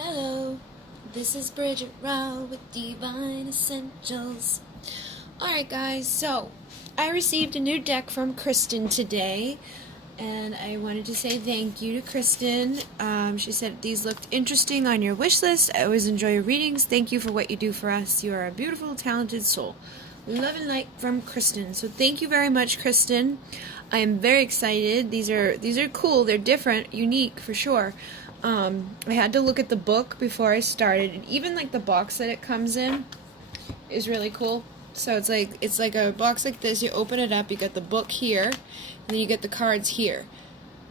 Hello, this is Bridget Rau with Divine Essentials. Alright guys, so I received a new deck from Kristen today, and I wanted to say thank you to Kristen. She said these looked interesting on your wish list. I always enjoy your readings. Thank you for what you do for us. You are a beautiful, talented soul. Love and light from Kristen. So thank you very much, Kristen. I am very excited. These are cool. They're different, unique for sure. I had to look at the book before I started, and even like the box that it comes in is really cool. So it's like a box like this. You open it up, you get the book here, and then you get the cards here.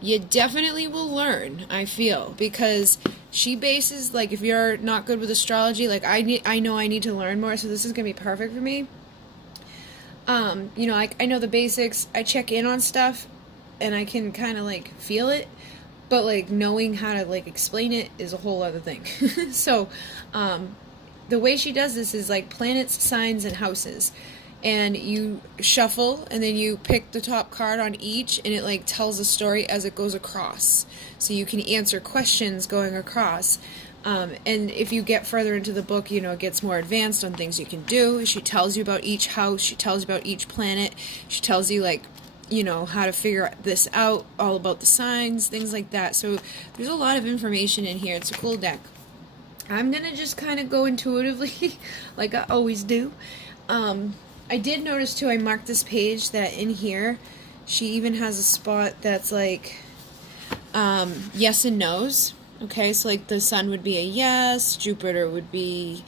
You definitely will learn, I feel, because she bases, like, if you're not good with astrology, like I know I need to learn more, so this is gonna be perfect for me. You know, I know the basics. I check in on stuff, and I can kind of like feel it. But, like, knowing how to, like, explain it is a whole other thing. So, the way she does this is, like, planets, signs, and houses. And you shuffle, and then you pick the top card on each, and it, like, tells a story as it goes across. So you can answer questions going across. And if you get further into the book, you know, it gets more advanced on things you can do. She tells you about each house. She tells you about each planet. She tells you, like, you know, how to figure this out, all about the signs, things like that. So there's a lot of information in here. It's a cool deck. I'm gonna just kind of go intuitively like I always do. I did notice too, I marked this page that in here she even has a spot that's like yes and no's. Okay, so like the sun would be a yes, Jupiter would be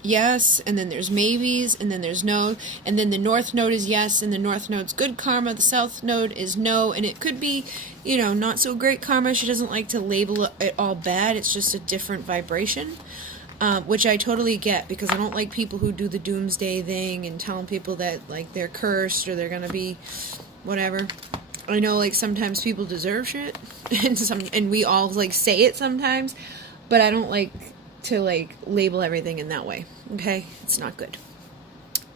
yes, and then there's maybes, and then there's no, and then the north node is yes, and the north node's good karma, the south node is no, and it could be, you know, not so great karma. She doesn't like to label it all bad. It's just a different vibration, which I totally get, because I don't like people who do the doomsday thing and telling people that, like, they're cursed or they're gonna be whatever. I know, like, sometimes people deserve shit, and we all, like, say it sometimes, but I don't like to, like, label everything in that way. Okay, it's not good.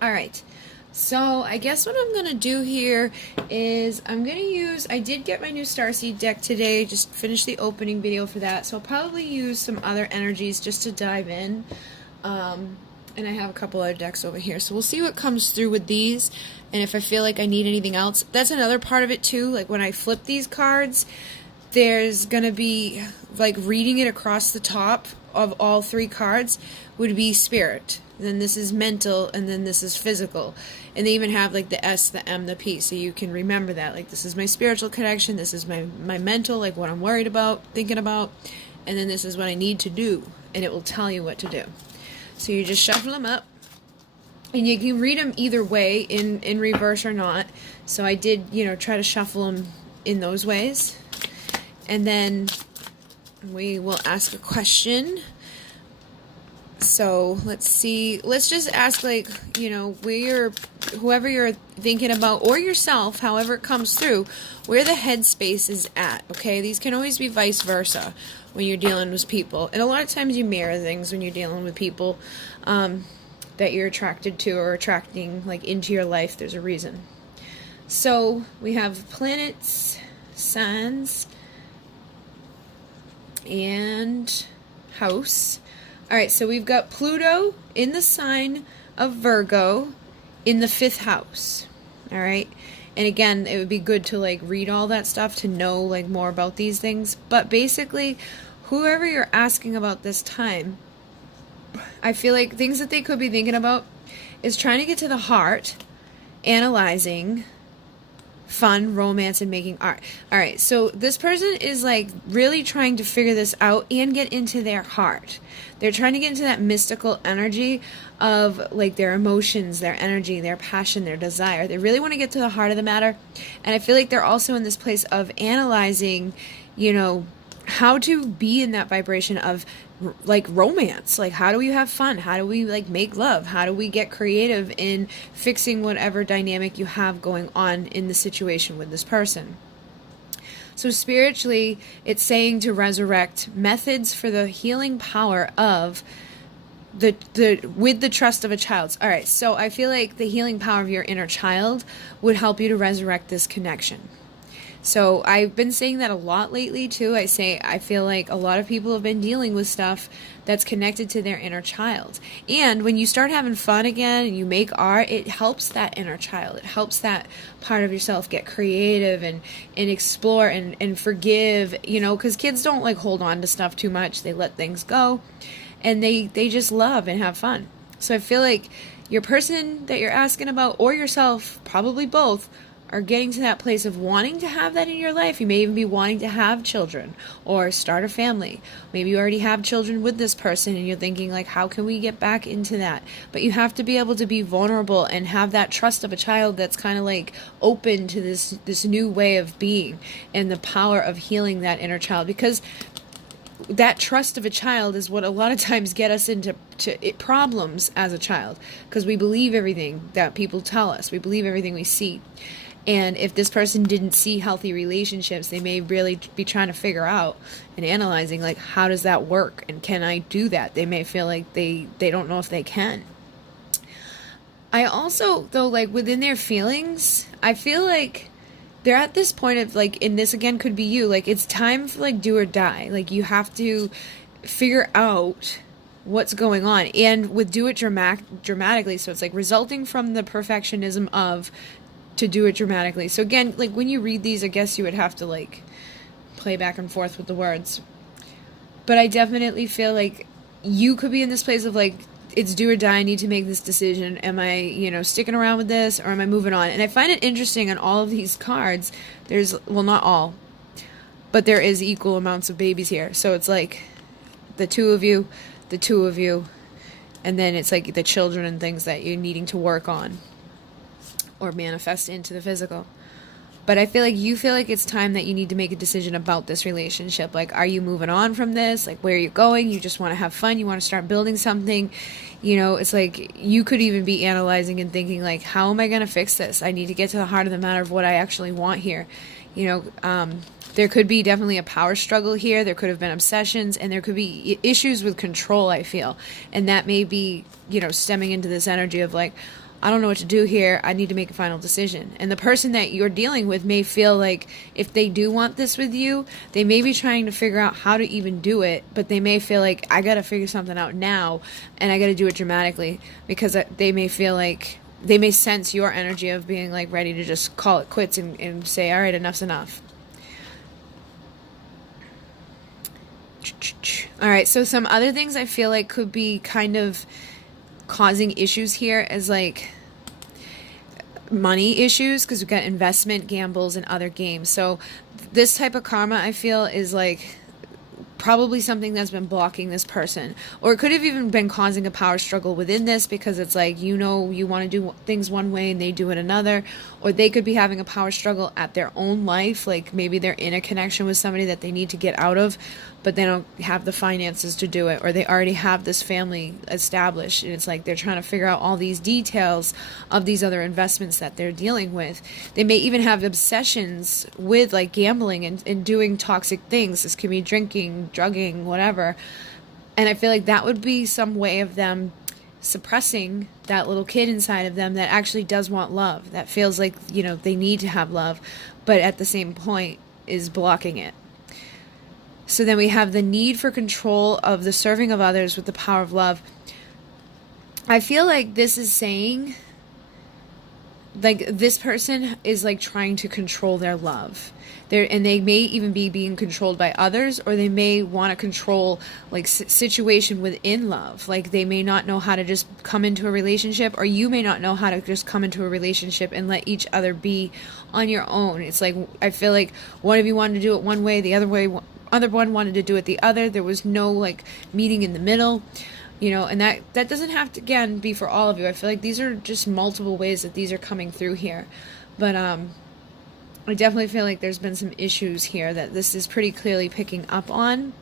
All right, so I guess what I'm gonna do here is I'm gonna use, I did get my new Starseed deck today, just finished the opening video for that, so I'll probably use some other energies just to dive in. And I have a couple other decks over here, so we'll see what comes through with these, and if I feel like I need anything else. That's another part of it too, like when I flip these cards, there's gonna be, like, reading it across the top of all three cards would be spirit, then this is mental, and then this is physical. And they even have, like, the S, the M, the P, so you can remember that, like, this is my spiritual connection, this is my mental, like what I'm worried about, thinking about, and then this is what I need to do, and it will tell you what to do. So you just shuffle them up, and you can read them either way, in reverse or not. So I did, you know, try to shuffle them in those ways. And then we will ask a question. So let's see. Let's just ask, like, you know, whoever you're thinking about, or yourself, however it comes through, where the headspace is at. Okay, these can always be vice versa when you're dealing with people, and a lot of times you mirror things when you're dealing with people that you're attracted to or attracting, like, into your life. There's a reason. So we have planets, signs, and house. Alright, so we've got Pluto in the sign of Virgo in the 5th house. Alright, and again, it would be good to, like, read all that stuff to know, like, more about these things. But basically, whoever you're asking about this time, I feel like things that they could be thinking about is trying to get to the heart, analyzing, fun, romance, and making art. Alright, so this person is, like, really trying to figure this out and get into their heart. They're trying to get into that mystical energy of, like, their emotions, their energy, their passion, their desire. They really want to get to the heart of the matter. And I feel like they're also in this place of analyzing, you know, how to be in that vibration of, like, romance. Like, how do we have fun? How do we, like, make love? How do we get creative in fixing whatever dynamic you have going on in the situation with this person? So spiritually, it's saying to resurrect methods for the healing power of with the trust of a child. All right, so I feel like the healing power of your inner child would help you to resurrect this connection. So I've been saying that a lot lately too. I feel like a lot of people have been dealing with stuff that's connected to their inner child. And when you start having fun again and you make art, it helps that inner child. It helps that part of yourself get creative and explore and forgive, you know, because kids don't like hold on to stuff too much. They let things go and they just love and have fun. So I feel like your person that you're asking about, or yourself, probably both, are getting to that place of wanting to have that in your life. You may even be wanting to have children or start a family. Maybe you already have children with this person and you're thinking like, how can we get back into that? But you have to be able to be vulnerable and have that trust of a child that's kind of like open to this new way of being and the power of healing that inner child, because that trust of a child is what a lot of times get us into problems as a child, because we believe everything that people tell us. We believe everything we see. And if this person didn't see healthy relationships, they may really be trying to figure out and analyzing, like, how does that work? And can I do that? They may feel like they don't know if they can. I also, though, like, within their feelings, I feel like they're at this point of, like, and this again could be you, like, it's time for, like, do or die. Like, you have to figure out what's going on. And with do it dramatically, so it's like resulting from the perfectionism of to do it dramatically. So again, like when you read these, I guess you would have to like play back and forth with the words. But I definitely feel like you could be in this place of like, it's do or die. I need to make this decision. Am I, you know, sticking around with this, or am I moving on? And I find it interesting on all of these cards. There's, well, not all, but there is equal amounts of babies here. So it's like the two of you, and then it's like the children and things that you're needing to work on or manifest into the physical. But I feel like it's time that you need to make a decision about this relationship. Like, are you moving on from this? Like, where are you going? You just want to have fun. You want to start building something. You know, it's like you could even be analyzing and thinking like, how am I going to fix this? I need to get to the heart of the matter of what I actually want here. You know, there could be definitely a power struggle here. There could have been obsessions, and there could be issues with control, I feel. And that may be, you know, stemming into this energy of like, I don't know what to do here. I need to make a final decision. And the person that you're dealing with may feel like if they do want this with you, they may be trying to figure out how to even do it, but they may feel like, I got to figure something out now, and I got to do it dramatically, because they may feel like, they may sense your energy of being like ready to just call it quits and say, all right, enough's enough. All right, so some other things I feel like could be kind of causing issues here is like money issues, because we've got investment, gambles, and other games. So this type of karma, I feel, is like probably something that's been blocking this person, or it could have even been causing a power struggle within this, because it's like, you know, you want to do things one way and they do it another, or they could be having a power struggle at their own life, like maybe they're in a connection with somebody that they need to get out of, but they don't have the finances to do it, or they already have this family established, and it's like they're trying to figure out all these details of these other investments that they're dealing with. They may even have obsessions with like gambling and doing toxic things. This could be drinking, drugging, whatever. And I feel like that would be some way of them suppressing that little kid inside of them that actually does want love, that feels like, you know, they need to have love, but at the same point is blocking it. So then we have the need for control of the serving of others with the power of love. I feel like this is saying, like, this person is like trying to control their love. And they may even be being controlled by others, or they may want to control like situation within love. Like they may not know how to just come into a relationship, or you may not know how to just come into a relationship and let each other be on your own. It's like, I feel like one of you wanted to do it one way, the other one wanted to do it the other. There was no like meeting in the middle, you know, and that doesn't have to, again, be for all of you. I feel like these are just multiple ways that these are coming through here. But I definitely feel like there's been some issues here that this is pretty clearly picking up on,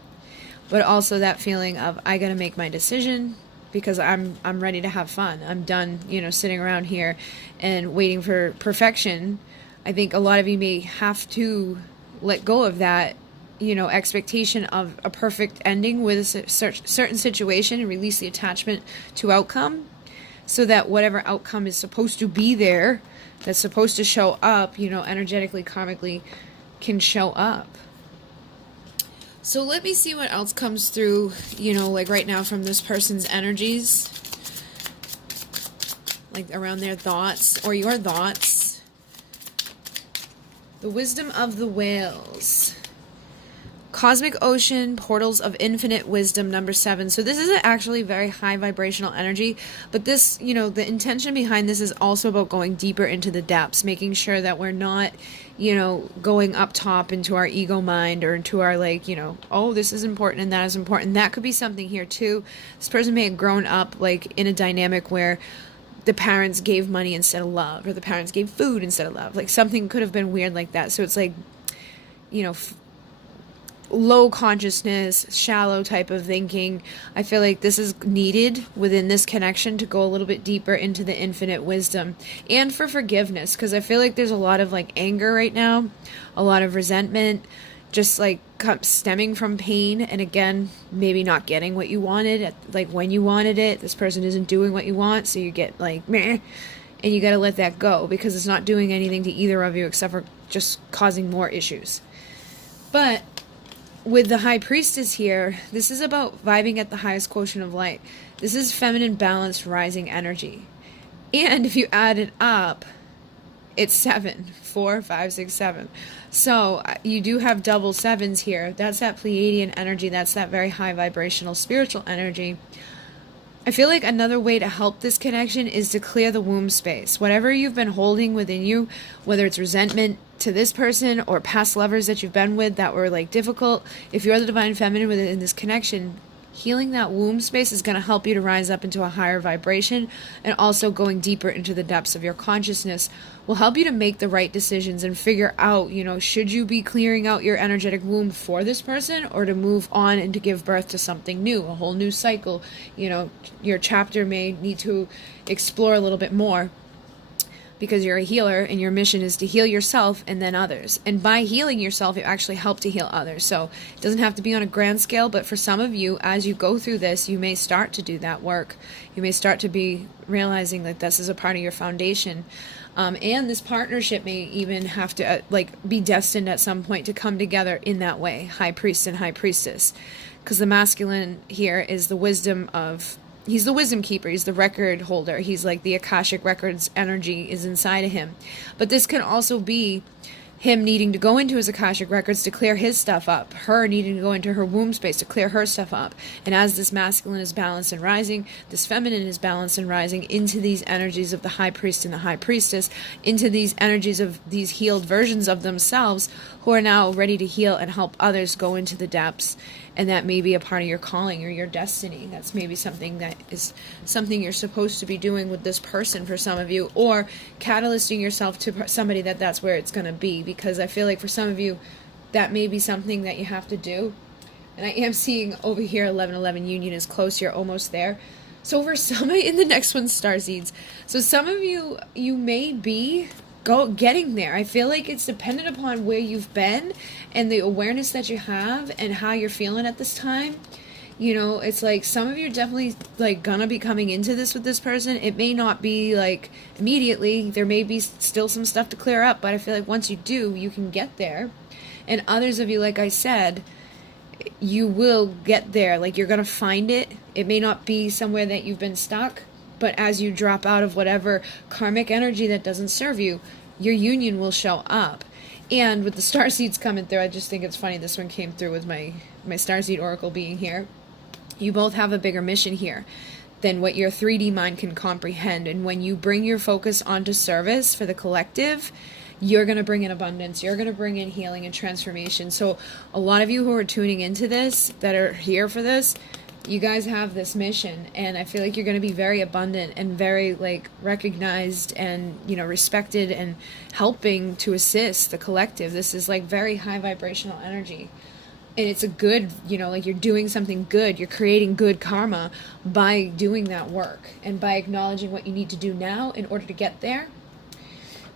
but also that feeling of, I gotta make my decision because I'm ready to have fun. I'm done, you know, sitting around here and waiting for perfection. I think a lot of you may have to let go of that, you know, expectation of a perfect ending with a certain situation, and release the attachment to outcome, so that whatever outcome is supposed to be there, that's supposed to show up, you know, energetically, karmically, can show up. So let me see what else comes through, you know, like right now from this person's energies. Like around their thoughts or your thoughts. The wisdom of the whales. Cosmic Ocean, Portals of Infinite Wisdom, number 7. So this is actually very high vibrational energy, but this, you know, the intention behind this is also about going deeper into the depths, making sure that we're not, you know, going up top into our ego mind or into our, like, you know, oh, this is important and that is important. That could be something here too. This person may have grown up like in a dynamic where the parents gave money instead of love, or the parents gave food instead of love. Like something could have been weird like that. So it's like, you know, low consciousness, shallow type of thinking. I feel like this is needed within this connection to go a little bit deeper into the infinite wisdom and for forgiveness, because I feel like there's a lot of like anger right now, a lot of resentment, just like stemming from pain, and again, maybe not getting what you wanted at like when you wanted it. This person isn't doing what you want, so you get like meh, and you got to let that go because it's not doing anything to either of you except for just causing more issues. But with the High Priestess here, this is about vibing at the highest quotient of light. This is feminine balanced rising energy. And if you add it up, it's 7. 4, 5, 6, 7. So you do have double 7s here. That's that Pleiadian energy. That's that very high vibrational spiritual energy. I feel like another way to help this connection is to clear the womb space. Whatever you've been holding within you, whether it's resentment to this person or past lovers that you've been with that were like difficult, if you're the divine feminine within this connection, healing that womb space is going to help you to rise up into a higher vibration, and also going deeper into the depths of your consciousness will help you to make the right decisions and figure out, you know, should you be clearing out your energetic womb for this person or to move on and to give birth to something new, a whole new cycle. You know, your chapter may need to explore a little bit more, because you're a healer and your mission is to heal yourself and then others. And by healing yourself, you actually help to heal others. So it doesn't have to be on a grand scale, but for some of you, as you go through this, you may start to do that work. You may start to be realizing that this is a part of your foundation. And this partnership may even have to be destined at some point to come together in that way, High Priest and High Priestess. Because the masculine here is the wisdom of... He's the wisdom keeper. He's the record holder. He's like the Akashic Records energy is inside of him. But this can also be him needing to go into his Akashic Records to clear his stuff up. Her needing to go into her womb space to clear her stuff up. And as this masculine is balanced and rising, this feminine is balanced and rising into these energies of the High Priest and the High Priestess, into these energies of these healed versions of themselves who are now ready to heal and help others go into the depths. And that may be a part of your calling or your destiny. That's maybe something that is something you're supposed to be doing with this person for some of you, or catalysting yourself to somebody that's where it's going to be. Because I feel like for some of you, that may be something that you have to do. And I am seeing over here 11-11 union is close. You're almost there. So for some, in the next one, Starseeds. So some of you, you may be getting there. I feel like it's dependent upon where you've been and the awareness that you have and how you're feeling at this time. You know, it's like some of you are definitely like gonna be coming into this with this person. It may not be like immediately. There may be still some stuff to clear up, but I feel like once you do, you can get there. And others of you, like I said, you will get there. Like you're gonna find it. It may not be somewhere that you've been stuck, but as you drop out of whatever karmic energy that doesn't serve you, your union will show up. And with the starseeds coming through, I just think it's funny this one came through with my Starseed Oracle being here. You both have a bigger mission here than what your 3D mind can comprehend. And when you bring your focus onto service for the collective, you're going to bring in abundance. You're going to bring in healing and transformation. So a lot of you who are tuning into this, that are here for this, you guys have this mission, and I feel like you're going to be very abundant and very recognized and respected and helping to assist the collective. This is very high vibrational energy, and it's a good, you're doing something good. You're creating good karma by doing that work and by acknowledging what you need to do now in order to get there.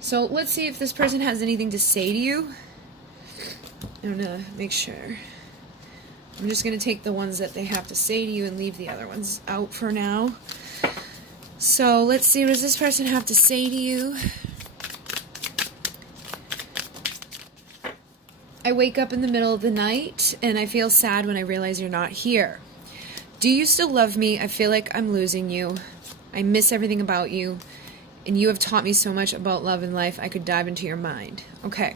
So let's see if this person has anything to say to you. I'm gonna make sure. I'm just going to take the ones that they have to say to you and leave the other ones out for now. So let's see, what does this person have to say to you? I wake up in the middle of the night and I feel sad when I realize you're not here. Do you still love me? I feel like I'm losing you. I miss everything about you. And you have taught me so much about love and life, I could dive into your mind. Okay.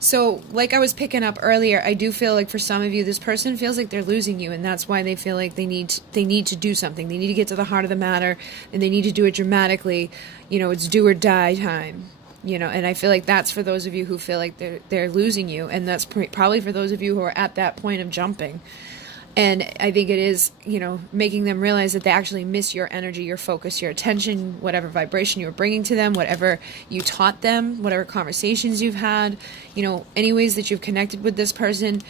So, like I was picking up earlier, I do feel like for some of you, this person feels like they're losing you, and that's why they feel like they need to do something. They need to get to the heart of the matter, and they need to do it dramatically. You know, it's do or die time. You know, and I feel like that's for those of you who feel like they're losing you, and that's probably for those of you who are at that point of jumping. And I think it is, you know, making them realize that they actually miss your energy, your focus, your attention, whatever vibration you're bringing to them, whatever you taught them, whatever conversations you've had, you know, any ways that you've connected with this person.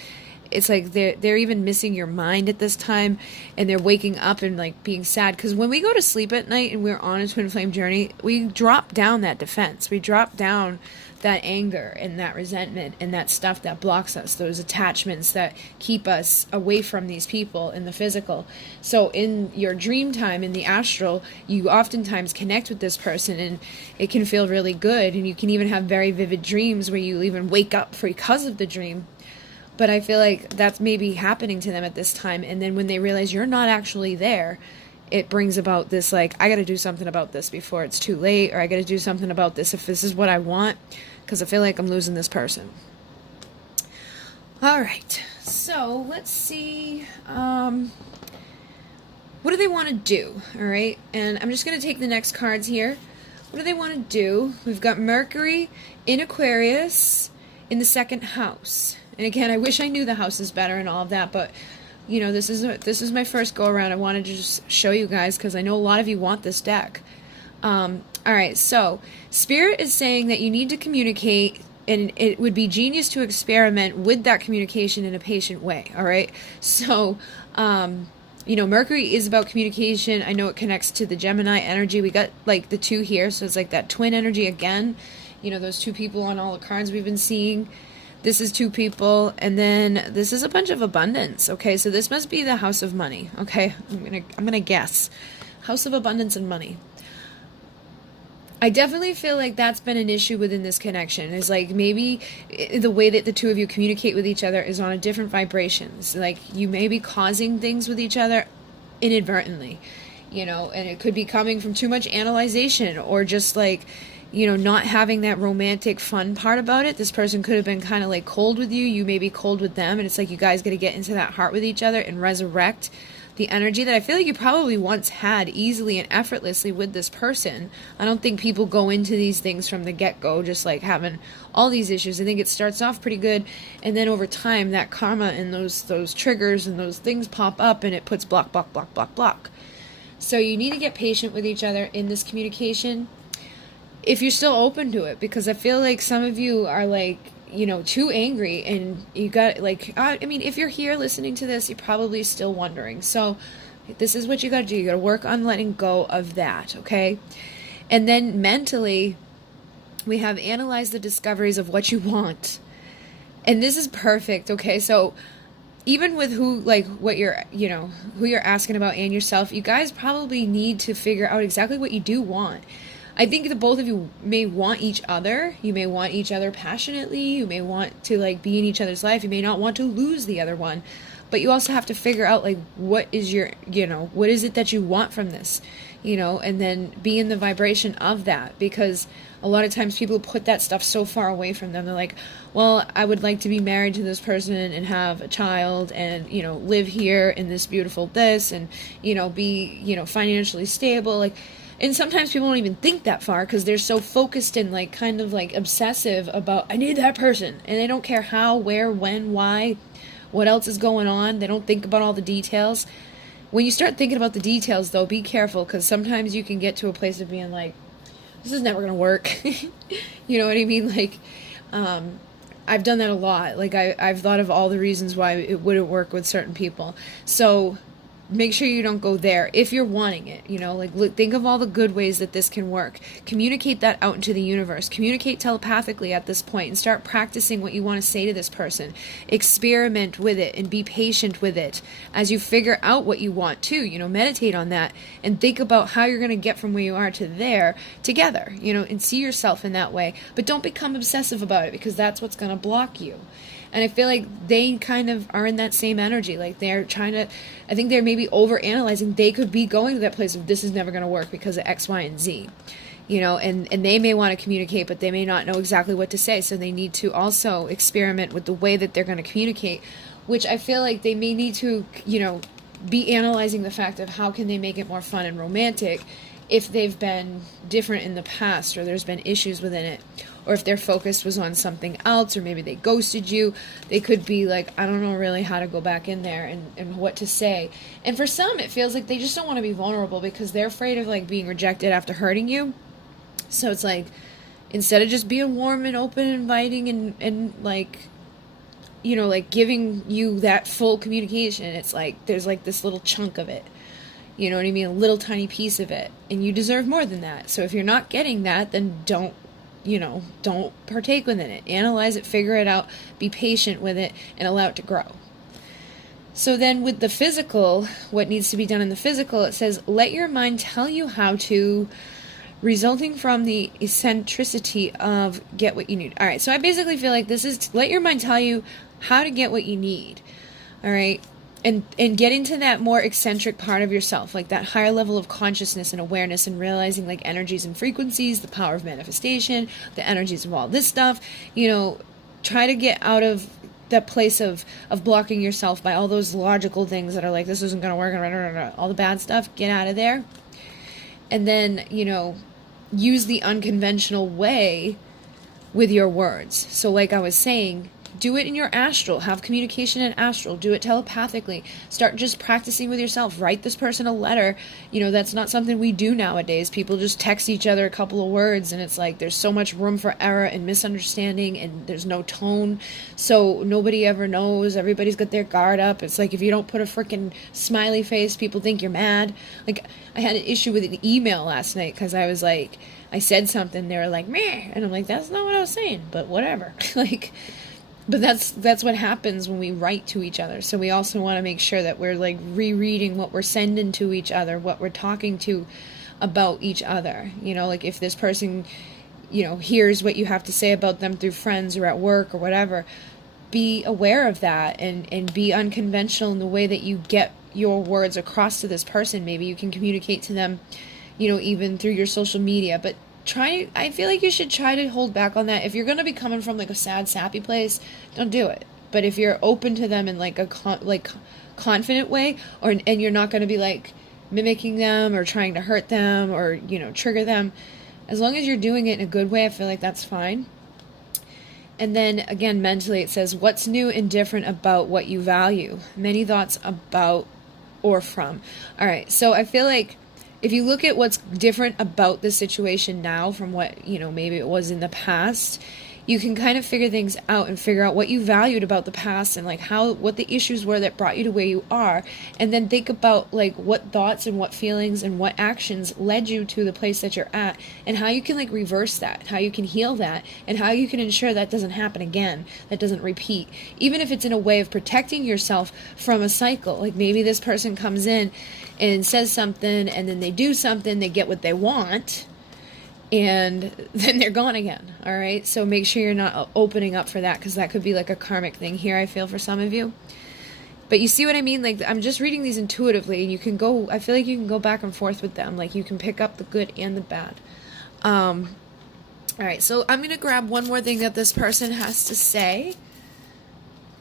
It's like they're even missing your mind at this time, and they're waking up and like being sad. Because when we go to sleep at night and we're on a twin flame journey, we drop down that defense. We drop down that anger and that resentment and that stuff that blocks us, those attachments that keep us away from these people in the physical. So in your dream time, in the astral, you oftentimes connect with this person, and it can feel really good, and you can even have very vivid dreams where you even wake up because of the dream. But I feel like that's maybe happening to them at this time, and then when they realize you're not actually there, it brings about this, like, I got to do something about this before it's too late, or I got to do something about this if this is what I want, because I feel like I'm losing this person. All right, so let's see. What do they want to do? All right, and I'm just going to take the next cards here. What do they want to do? We've got Mercury in Aquarius in the second house. And again, I wish I knew the houses better and all of that, but you know, this is my first go around. I wanted to just show you guys because I know a lot of you want this deck. All right, so Spirit is saying that you need to communicate, and it would be genius to experiment with that communication in a patient way. All right, so you know, Mercury is about communication. I know it connects to the Gemini energy. We got like the two here, so it's like that twin energy again. You know, those two people on all the cards we've been seeing. This is two people, and then this is a bunch of abundance. Okay, so this must be the house of money. Okay, I'm gonna guess, house of abundance and money. I definitely feel like that's been an issue within this connection. Is like maybe the way that the two of you communicate with each other is on a different vibrations. Like you may be causing things with each other inadvertently, you know, and it could be coming from too much analyzation or just like, you know, not having that romantic fun part about it. This person could have been kind of like cold with you. You may be cold with them. And it's like you guys got to get into that heart with each other and resurrect the energy that I feel like you probably once had easily and effortlessly with this person. I don't think people go into these things from the get-go just like having all these issues. I think it starts off pretty good. And then over time, that karma and those triggers and those things pop up and it puts block, block, block, block, block. So you need to get patient with each other in this communication, if you're still open to it, because I feel like some of you are like, you know, too angry, and you got like, I mean, if you're here listening to this, you're probably still wondering. So this is what you got to do. You got to work on letting go of that. Okay. And then mentally, we have analyzed the discoveries of what you want. And this is perfect. Okay. So even with who, like what you're, you know, who you're asking about and yourself, you guys probably need to figure out exactly what you do want. I think the both of you may want each other. You may want each other passionately. You may want to like be in each other's life. You may not want to lose the other one. But you also have to figure out like what is your, you know, what is it that you want from this, you know, and then be in the vibration of that, because a lot of times people put that stuff so far away from them. They're like, well, I would like to be married to this person and have a child and, you know, live here in this beautiful this and, you know, be, you know, financially stable. Like, and sometimes people don't even think that far because they're so focused and like kind of like obsessive about, I need that person. And they don't care how, where, when, why, what else is going on. They don't think about all the details. When you start thinking about the details, though, be careful, because sometimes you can get to a place of being like, this is never going to work. You know what I mean? Like, I've done that a lot. Like, I've thought of all the reasons why it wouldn't work with certain people. So make sure you don't go there if you're wanting it, you know, like look, think of all the good ways that this can work. Communicate that out into the universe. Communicate telepathically at this point and start practicing what you want to say to this person. Experiment with it and be patient with it as you figure out what you want to, you know, meditate on that and think about how you're going to get from where you are to there together, you know, and see yourself in that way. But don't become obsessive about it, because that's what's going to block you. And I feel like they kind of are in that same energy. Like they're trying to, I think they're maybe over analyzing. They could be going to that place of this is never going to work because of X, Y, and Z. You know, and they may want to communicate, but they may not know exactly what to say. So they need to also experiment with the way that they're going to communicate, which I feel like they may need to, you know, be analyzing the fact of how can they make it more fun and romantic if they've been different in the past, or there's been issues within it, or if their focus was on something else, or maybe they ghosted you. They could be like, I don't know really how to go back in there and what to say. And for some, it feels like they just don't want to be vulnerable because they're afraid of like being rejected after hurting you. So it's like, instead of just being warm and open and inviting and like, you know, like giving you that full communication, it's like, there's like this little chunk of it. You know what I mean? A little tiny piece of it. And you deserve more than that. So if you're not getting that, then don't partake within it. Analyze it, figure it out, be patient with it, and allow it to grow. So then with the physical, what needs to be done in the physical, it says, let your mind tell you how to, resulting from the eccentricity of get what you need. All right, so I basically feel like this is let your mind tell you how to get what you need. All right, and get into that more eccentric part of yourself, like that higher level of consciousness and awareness, and realizing like energies and frequencies, the power of manifestation, the energies of all this stuff. You know, try to get out of that place of blocking yourself by all those logical things that are like, this isn't going to work, all the bad stuff. Get out of there. And then, you know, use the unconventional way with your words. So like I was saying, do it in your astral. Have communication in astral. Do it telepathically. Start just practicing with yourself. Write this person a letter. You know, that's not something we do nowadays. People just text each other a couple of words, and it's like there's so much room for error and misunderstanding, and there's no tone. So nobody ever knows. Everybody's got their guard up. It's like if you don't put a freaking smiley face, people think you're mad. Like, I had an issue with an email last night because I was like, I said something, they were like, meh. And I'm like, that's not what I was saying, but whatever. Like, but that's what happens when we write to each other. So we also want to make sure that we're like rereading what we're sending to each other, what we're talking to about each other. You know, like if this person, you know, hears what you have to say about them through friends or at work or whatever, be aware of that and be unconventional in the way that you get your words across to this person. Maybe you can communicate to them, you know, even through your social media, but I feel like you should try to hold back on that. If you're going to be coming from like a sad, sappy place, don't do it. But if you're open to them in like a confident way, and you're not going to be like mimicking them or trying to hurt them or, you know, trigger them, as long as you're doing it in a good way, I feel like that's fine. And then again, mentally, it says, what's new and different about what you value? Many thoughts about or from. All right. So I feel like if you look at what's different about the situation now from what, you know, maybe it was in the past, you can kind of figure things out and figure out what you valued about the past and like what the issues were that brought you to where you are. And then think about like what thoughts and what feelings and what actions led you to the place that you're at, and how you can like reverse that, how you can heal that, and how you can ensure that doesn't happen again, that doesn't repeat, even if it's in a way of protecting yourself from a cycle. Like maybe this person comes in and says something, and then they do something, they get what they want, and then they're gone again. All right. So make sure you're not opening up for that, because that could be like a karmic thing here, I feel, for some of you. But you see what I mean? Like, I'm just reading these intuitively, and you can go, I feel like you can go back and forth with them. Like, you can pick up the good and the bad. All right. So I'm going to grab one more thing that this person has to say.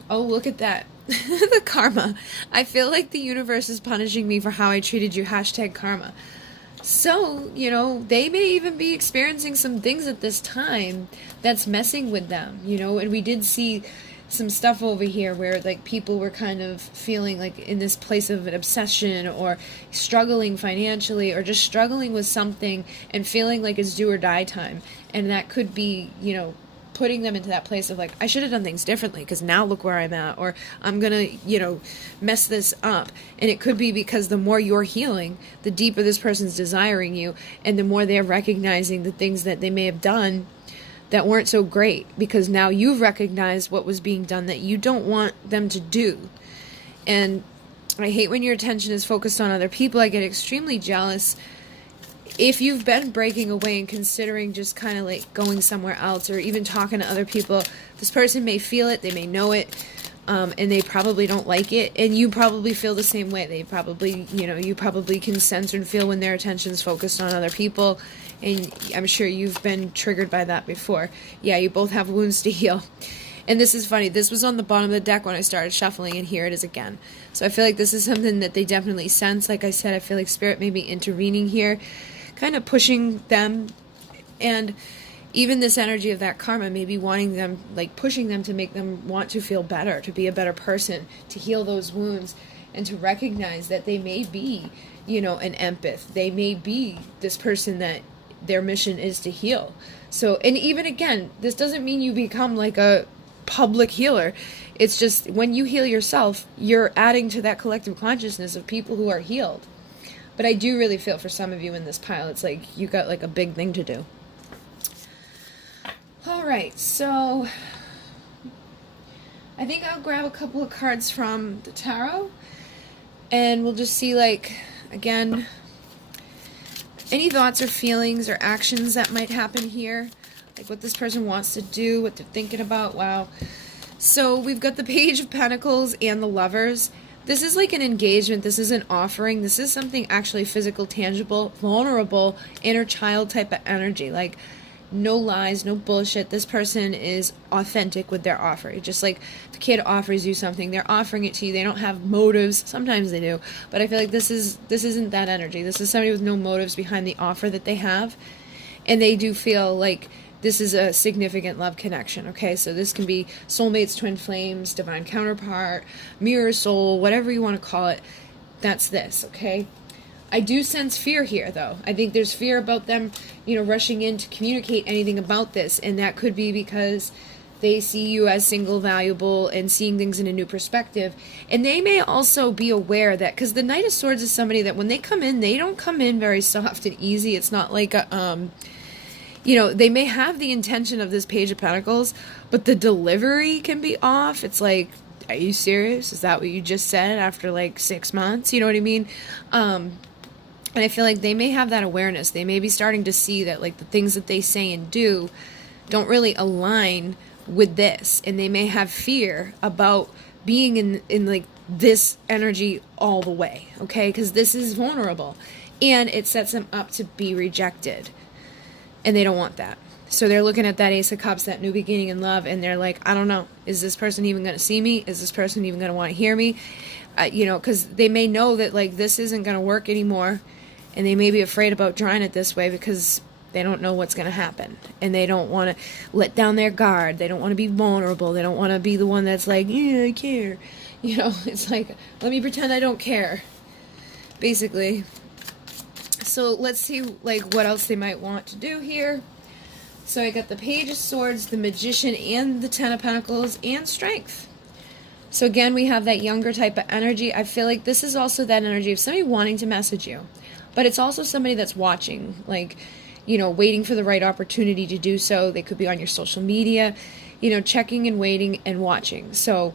Oh, look at that. The karma. I feel like the universe is punishing me for how I treated you. #karma. So, you know, they may even be experiencing some things at this time that's messing with them, you know, and we did see some stuff over here where like people were kind of feeling like in this place of an obsession or struggling financially or just struggling with something and feeling like it's do or die time. And that could be, you know, putting them into that place of like, I should have done things differently because now look where I'm at, or I'm going to, you know, mess this up. And it could be because the more you're healing, the deeper this person's desiring you, and the more they're recognizing the things that they may have done that weren't so great, because now you've recognized what was being done that you don't want them to do. And I hate when your attention is focused on other people. I get extremely jealous. If you've been breaking away and considering just kind of like going somewhere else or even talking to other people, This person may feel it, they may know it, and they probably don't like it, and you probably feel the same way. They probably, you probably can sense and feel when their attention's focused on other people, and I'm sure you've been triggered by that before. Yeah, you both have wounds to heal. And this is funny, this was on the bottom of the deck when I started shuffling, and here it is again. So I feel like this is something that they definitely sense. Like I said, I feel like Spirit may be intervening here, kind of pushing them, and even this energy of that karma may be wanting them, like pushing them to make them want to feel better, to be a better person, to heal those wounds, and to recognize that they may be, an empath. They may be this person that their mission is to heal. So, and even again, this doesn't mean you become like a public healer. It's just when you heal yourself, you're adding to that collective consciousness of people who are healed. But I do really feel for some of you in this pile, it's like you got like a big thing to do. All right, so I think I'll grab a couple of cards from the tarot, and we'll just see, like, again, any thoughts or feelings or actions that might happen here, like what this person wants to do, what they're thinking about. Wow. So we've got the Page of Pentacles and the Lovers. This is like an engagement. This is an offering. This is something actually physical, tangible, vulnerable, inner child type of energy. Like, no lies, no bullshit. This person is authentic with their offer. Just like the kid offers you something, they're offering it to you. They don't have motives. Sometimes they do, but I feel like this isn't that energy. This is somebody with no motives behind the offer that they have, and they do feel like this is a significant love connection. Okay, so this can be soulmates, twin flames, divine counterpart, mirror soul, whatever you want to call it. That's this. Okay. I do sense fear here, though. I think there's fear about them, rushing in to communicate anything about this, and that could be because they see you as single, valuable, and seeing things in a new perspective. And they may also be aware that, because the Knight of Swords is somebody that when they come in, they don't come in very soft and easy. It's not like they may have the intention of this Page of Pentacles, but the delivery can be off. It's like, are you serious? Is that what you just said after like 6 months? You know what I mean? And I feel like they may have that awareness. They may be starting to see that, like, the things that they say and do don't really align with this. And they may have fear about being in like, this energy all the way, okay? Because this is vulnerable. And it sets them up to be rejected. And they don't want that. So they're looking at that Ace of Cups, that new beginning in love, and they're like, I don't know. Is this person even going to see me? Is this person even going to want to hear me? Because they may know that, like, this isn't going to work anymore. And they may be afraid about trying it this way because they don't know what's going to happen. And they don't want to let down their guard. They don't want to be vulnerable. They don't want to be the one that's like, yeah, I care. It's like, let me pretend I don't care, basically. So let's see, like, what else they might want to do here. So I got the Page of Swords, the Magician, and the Ten of Pentacles, and Strength. So again, we have that younger type of energy. I feel like this is also that energy of somebody wanting to message you. But it's also somebody that's watching, like, waiting for the right opportunity to do so. They could be on your social media, checking and waiting and watching. So,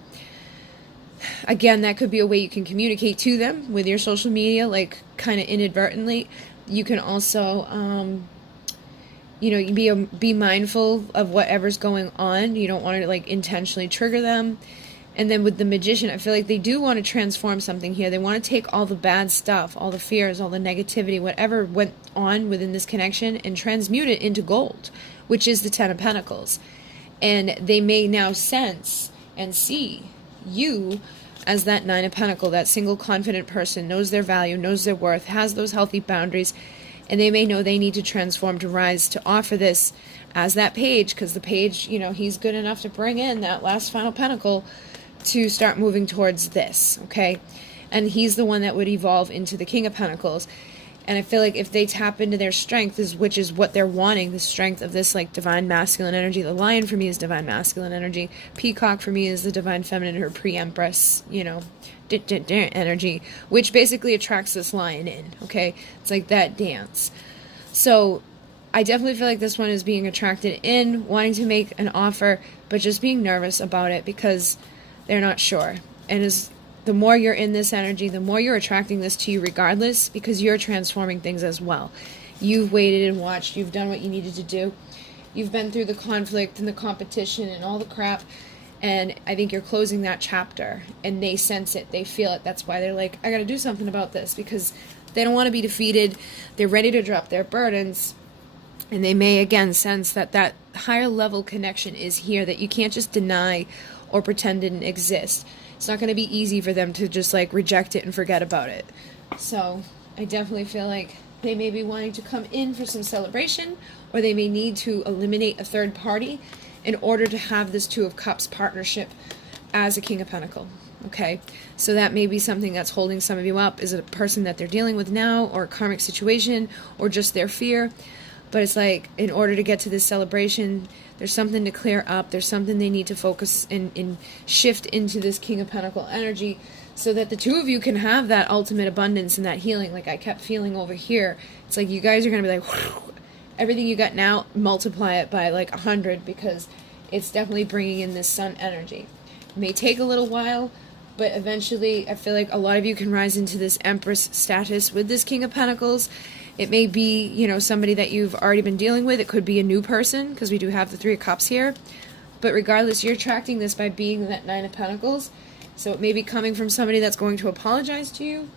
again, that could be a way you can communicate to them with your social media, like, kind of inadvertently. You can also, be mindful of whatever's going on. You don't want to, like, intentionally trigger them. And then with the Magician, I feel like they do want to transform something here. They want to take all the bad stuff, all the fears, all the negativity, whatever went on within this connection, and transmute it into gold, which is the Ten of Pentacles. And they may now sense and see you as that Nine of Pentacles, that single confident person, knows their value, knows their worth, has those healthy boundaries, and they may know they need to transform to rise to offer this as that Page, because the Page, he's good enough to bring in that last final Pentacle to start moving towards this, okay? And he's the one that would evolve into the King of Pentacles. And I feel like if they tap into their strength, which is what they're wanting, the strength of this, like, divine masculine energy. The Lion for me is divine masculine energy. Peacock for me is the divine feminine, or pre-empress, energy, which basically attracts this lion in, okay? It's like that dance. So I definitely feel like this one is being attracted in, wanting to make an offer, but just being nervous about it because they're not sure. And the more you're in this energy, the more you're attracting this to you regardless, because you're transforming things as well. You've waited and watched. You've done what you needed to do. you've been through the conflict and the competition and all the crap, and I think you're closing that chapter, and they sense it, they feel it. That's why they're like, I gotta do something about this, because they don't want to be defeated. They're ready to drop their burdens, and they may again sense that that higher level connection is here, that you can't just deny or pretend didn't exist. It's not going to be easy for them to just like reject it and forget about it. So I definitely feel like they may be wanting to come in for some celebration, or they may need to eliminate a third party in order to have this Two of Cups partnership as a King of Pentacles. Okay, so that may be something that's holding some of you up. Is it a person that they're dealing with now, or a karmic situation, or just their fear? But it's like, in order to get to this celebration, there's something to clear up. There's something they need to focus and shift into this King of Pentacles energy, so that the two of you can have that ultimate abundance and that healing. Like I kept feeling over here, it's like you guys are going to be like, whew, everything you got now, multiply it by like 100, because it's definitely bringing in this sun energy. It may take a little while, but eventually I feel like a lot of you can rise into this Empress status with this King of Pentacles. It may be, you know, somebody that you've already been dealing with. It could be a new person, because we do have the Three of Cups here. But regardless, you're attracting this by being that Nine of Pentacles. So it may be coming from somebody that's going to apologize to you,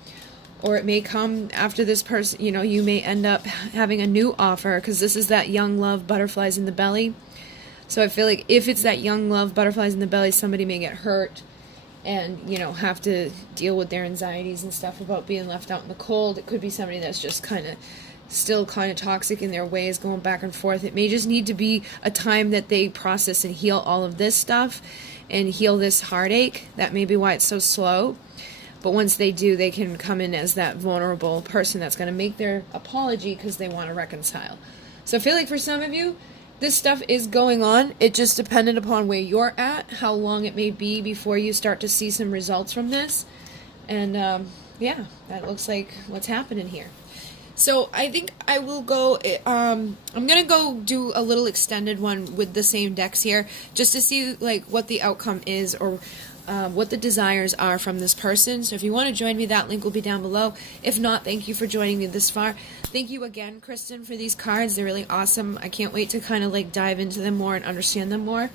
or it may come after this person, you know, you may end up having a new offer, because this is that young love, butterflies in the belly. So I feel like if it's that young love, butterflies in the belly, somebody may get hurt and, you know, have to deal with their anxieties and stuff about being left out in the cold. It could be somebody that's just still kind of toxic in their ways, going back and forth. It may just need to be a time that they process and heal all of this stuff and heal this heartache. That may be why it's so slow. But once they do, they can come in as that vulnerable person that's going to make their apology because they want to reconcile. So I feel like for some of you, this stuff is going on. It just depended upon where you're at, how long it may be before you start to see some results from this. And yeah, that looks like what's happening here. So I think I will go, I'm going to go do a little extended one with the same decks here, just to see like what the outcome is, or what the desires are from this person. So if you want to join me, that link will be down below. If not, thank you for joining me this far. Thank you again, Kristen, for these cards. They're really awesome. I can't wait to kind of like dive into them more and understand them more.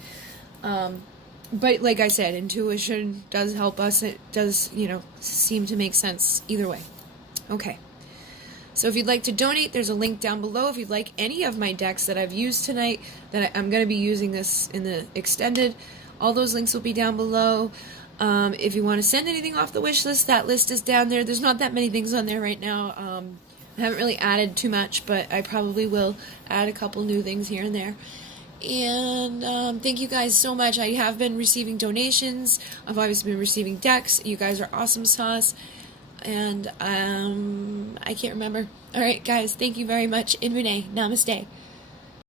But like I said, intuition does help us. It does, you know, seem to make sense either way. Okay. So if you'd like to donate, there's a link down below. If you'd like any of my decks that I've used tonight, that I'm going to be using this in the extended, all those links will be down below. If you want to send anything off the wish list, that list is down there. There's not that many things on there right now. I haven't really added too much, but I probably will add a couple new things here and there. And thank you guys so much. I have been receiving donations. I've obviously been receiving decks. You guys are awesome sauce. And I can't remember. All right, guys, thank you very much. In Renee, namaste.